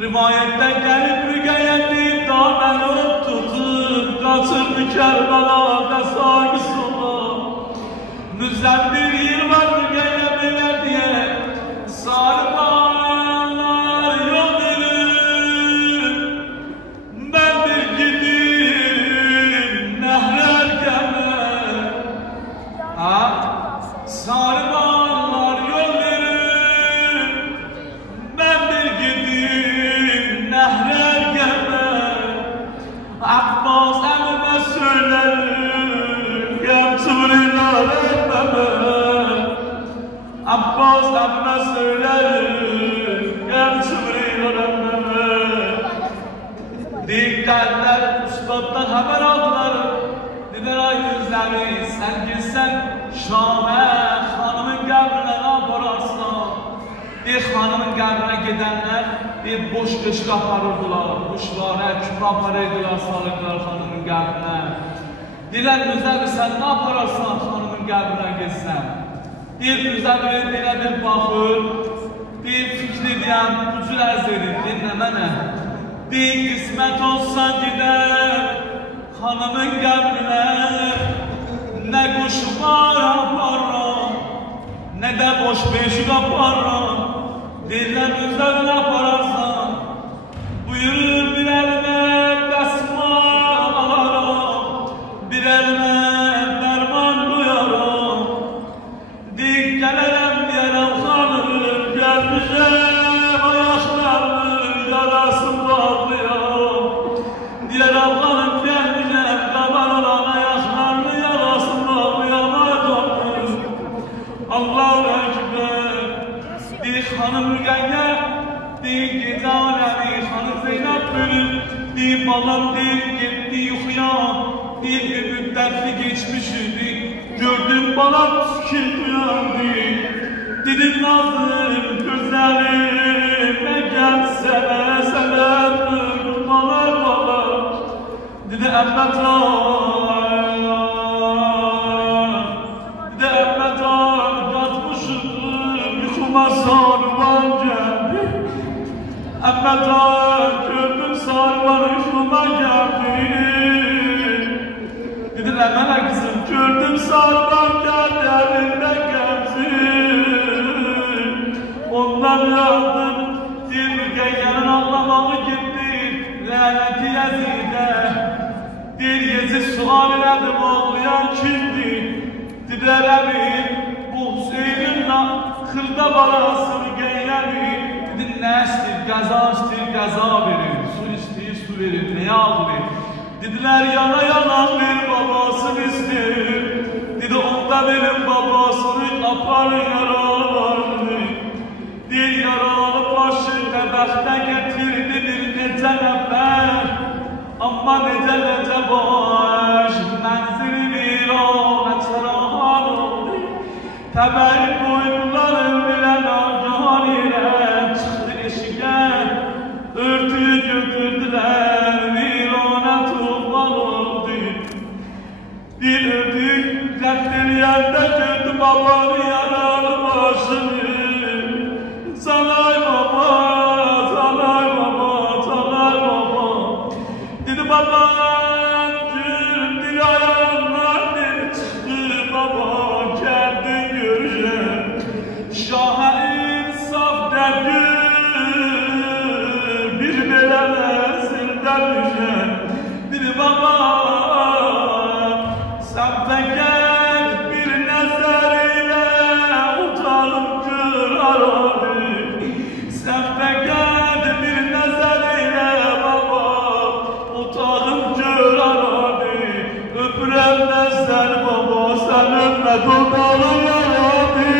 Rivayette gelip rügayetti, dağdan Abbas əmmə söylərim, qəm çıvrıylar əmməmə. Diqqətlər ustaddan xəbər aldılar. Dedilər ay özləri, sən gitsən Şamə, xanımın qəbrinə nə apararsan? Xanımın qəbrinə gedənlər boş beşik aparırdılar, quşlara, küpə aparırdılar, salırdılar xanımın qəbrinə. Dedilər özləri, sən nə apararsan xanımın qəbrinə getsən? Üzəri belə bir baxır, fikri deyən, ucur ərz edir, dinlə mənə. Qismət olsa gedər xanımın qəbrinə, nə quşlar aparram, nə də boş beşik aparram. Deyirlər üzərinə apararsan, buyurur bir əlimə dəsmal alaram, bir əlimə dərman qoyaram. Deyik gələrəm deyərəm xanım, gəlmişəm ayaqlarının yarasını bağlayam. Deyərəm xanım gəlmişəm, qaban olan ayaqlarının yarasını bağlayam. Ay xanım, Allah-u Ekber. Deyik xanım Rüqəyyə, deyik gecə aləmi, xanım Zeynəb bölür. Deyik balam, deyik getdi yuxuya, deyik bir müddətli geçmiş idi. Gördüm balam fikir duyandı. Dedim nazım, gözlərim, nə gəlsənə, sənə qurbanar balam. Dedi əmmətlar, qatmışıdım, yuxuma sarılan gəldi. Əmmətlar, gördüm sarılan yuxuma gəldi. Dediler mənə kızım, gördüm sarılan gəldi, əlində qəmzin. Ondan yandım, bir Rüqəyyənin ağlamağı gitti, lənəti Yəzidə. Bir Yezid sual elədim, ağlayan kimdir? Dedilər əmir, bu Hüseynin xırda balası Rüqəyyədir. Dedim, nə istir, qəza istir, qəza verir, su istir, su verir, nəyə ağlayır? Dediler yana yana bir babasını ister. Dedi onda benim babasını aparın yaralı vardı. Bir yaralı başı təbəxtə getirdi bir necə nəfər. Amma necə baş mənzili viranə çırağan oldu. Təbəyi qoydular bilə nagan ilə çıxdı eşiqə. Örtüyü götürdülər viranə tuğban oldu. Bir ödük rəftir yerde gördü babanı yaralı başını. Salay baba, salay baba, salay baba. Dedi baba, bir ayağımdan bir çıktı baba, kendin göreceğim. Şaha insaf dergür, bir belemezilden düşen. Dedi baba, sen fəqət bir nəzər ilə utanıb qırar oldu. Sən fəqət bir nəzər ilə baba utanıb qırar oldu. Öpürəm nəzər baba, sən öpmə dodalı yaradı.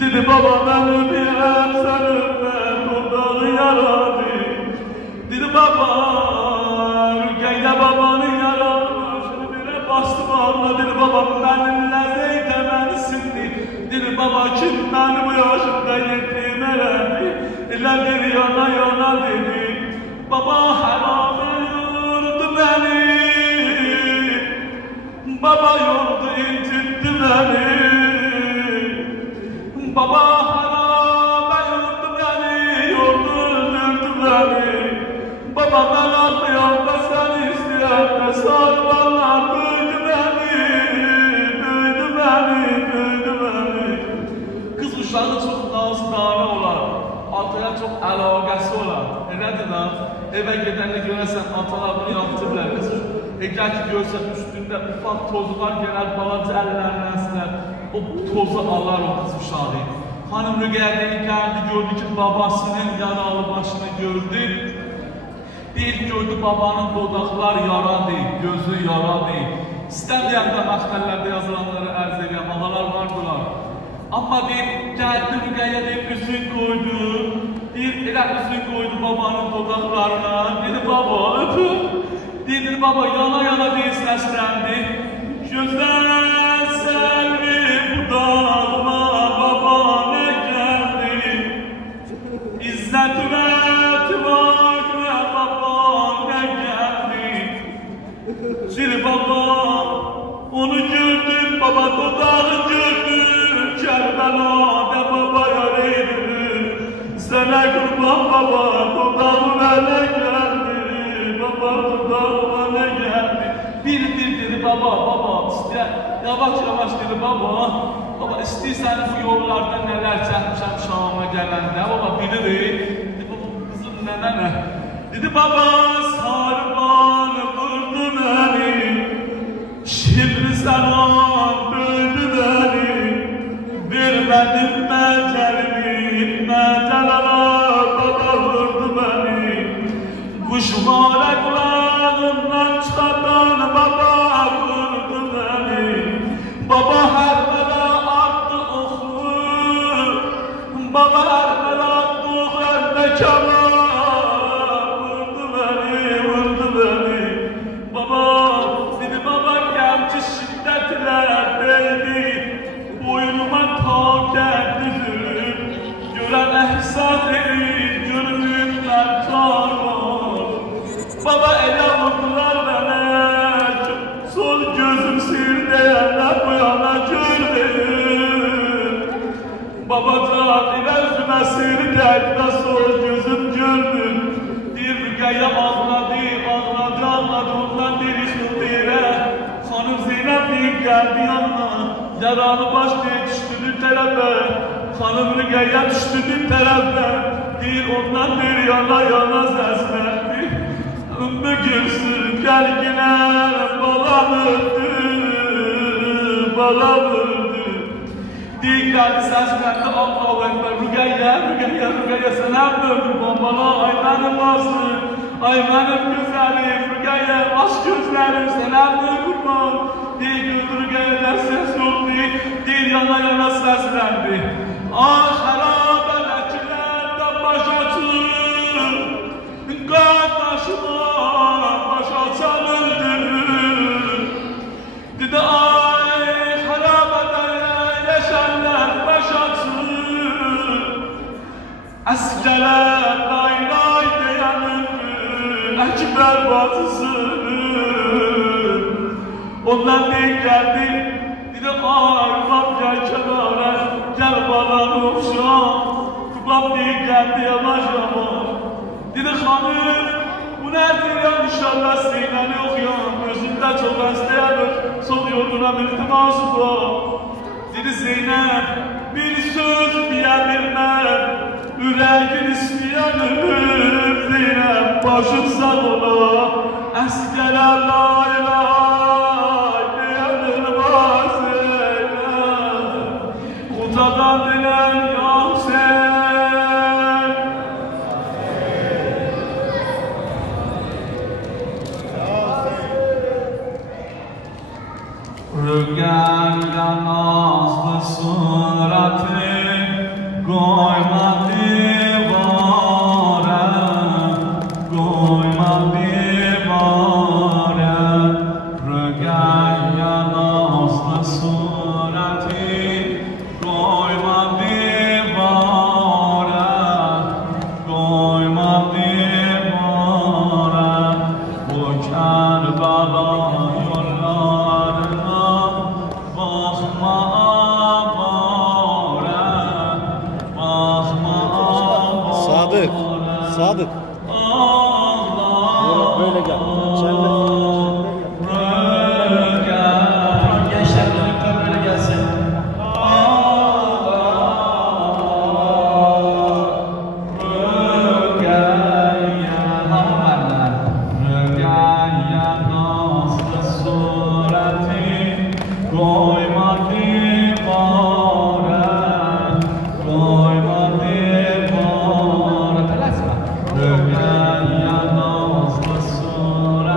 Dedi baba, mən öpürəm, sən öpmə dodalı yaradı. Dedi baba, Rüqəyyə babanı yaradı. Bastı bağla, dedi baba benim ləzeydə məni sildi. Dedi baba kim beni bu yaşımda yetim elədi. Elə bir yana yana dedi. Baba haram yurdu beni. Baba yurdu incitdi beni. Baba haram yurdu beni. Yurdu öldürdü beni. Baba ben ağlayan da sen isteyen de sarılanlar duydu beni. Kız uşağı çok nazdarı olar, ataya çok əlaqəsi olar. Nədir lan? Evə gedəndə görərsən atalar bunu yaptırlar. Kız əgər ki görsən üstündə ufak tozlar gələr, balaca əllərindən silər, o tozu alar o kız uşağı. Hanım Rüqəyyə gəldi, gördü ki babasının yaralı başını gördü. Bir gördü babanın dodaqlar yaradı, gözü yaradı. İstəməyəndə məxbərlərdə yazılanları ərz edən ağalar vardılar. Amma deyip geldi Rüqəyyə deyip üzün koydu. Deyip elə üzün koydu babanın dodaqlarına. Dedi baba öpün. Dedi baba yana yana deyip səsləndi. Gözəl səlvi budağıma baba nə gəldi. İzzət və etibar və baba nə gəldi. Zil baba onu gördüm baba dodağı gördüm. Kərbəlada baba yaraydı. Sənə qurban baba dodağı mənə gəldi. Baba dodağı mənə gəldi. Bir dedi baba istəyər. Yavaş dedi baba. Baba istəyirsən bu yollarda nələr çəkmişəm Şam'a gələndə. Baba bilirik. Dedi baba qızım nə? Dedi baba sarban vurdu məni. Şimdi zaman böldü beni. Vermedin məcəlimi. Məcəlala baba vurdu beni. Kuşmara kulağından çıkartan baba vurdu beni. Baba her bela attı oku. Baba her bela attı oku. Elde kama vurdu beni. Baba seni baba geldi şiddetle değdi. Boynuma taket düzülüp gören ehsas edip gönlümden kar var. Baba ele vurdular bana. Sol gözüm sirdeyenler bu yana gördüm. Baba can ile üzüme sirdeydi de sol gözüm gördüm. Bir Rüqəyyə ağladı. Ondan deri sürdüyle. Hanım Zeynep deyip geldi yanına. Yaralı baş diye düştü bir tarafa. Hanım Rüqəyyə düştü bir tarafa. Deyir ondan deri yana seslendi. Ümmü Gülsüm gelgiler balam öldü. Deyir geldi seslendi Allahu Ekber. Rüqəyyə sen hem öldür bana. Ay benim olsun. Ay benim güzelim Rüqəyyə aç gözlerim sen hem kurban. Deyir gördü Rüqəyyədən ses yok deyir yana seslendi. Ah hərabələkilərdə baş açır. Qardaşıma baş açan öldürür. Dedi ay harabədə yaşarlar baş açır. Əskərlər lay deyən öldür. Əkbər bacısıdır. Ondan deyik geldi. Dedi ay bab gel kenara. Gel bana okşam. Bab deyik geldi yavaş. Dedi hanım bu nedir ya inşallah Zeynep'i okuyam. Özümdə çok hastayalım. Sol yorgunam iltiması var. Dedi Zeynep bir söz diyebilmem. Yüreğin isteyen ölür Zeynep. Başım sağ ola. Əskərə lay diyelim var Zeynep. Utadan dilen yok sen. Rüqəyyə nazlı suratı koyma divara. Rüqəyyə nazlı suratı koyma divara. Bu Kərbala yollarına bakma Sadık. Böyle gel. Gençler çocuklar böyle gelsin. Rüqəyyə nazlı suratı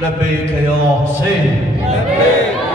لبيك يا حسين.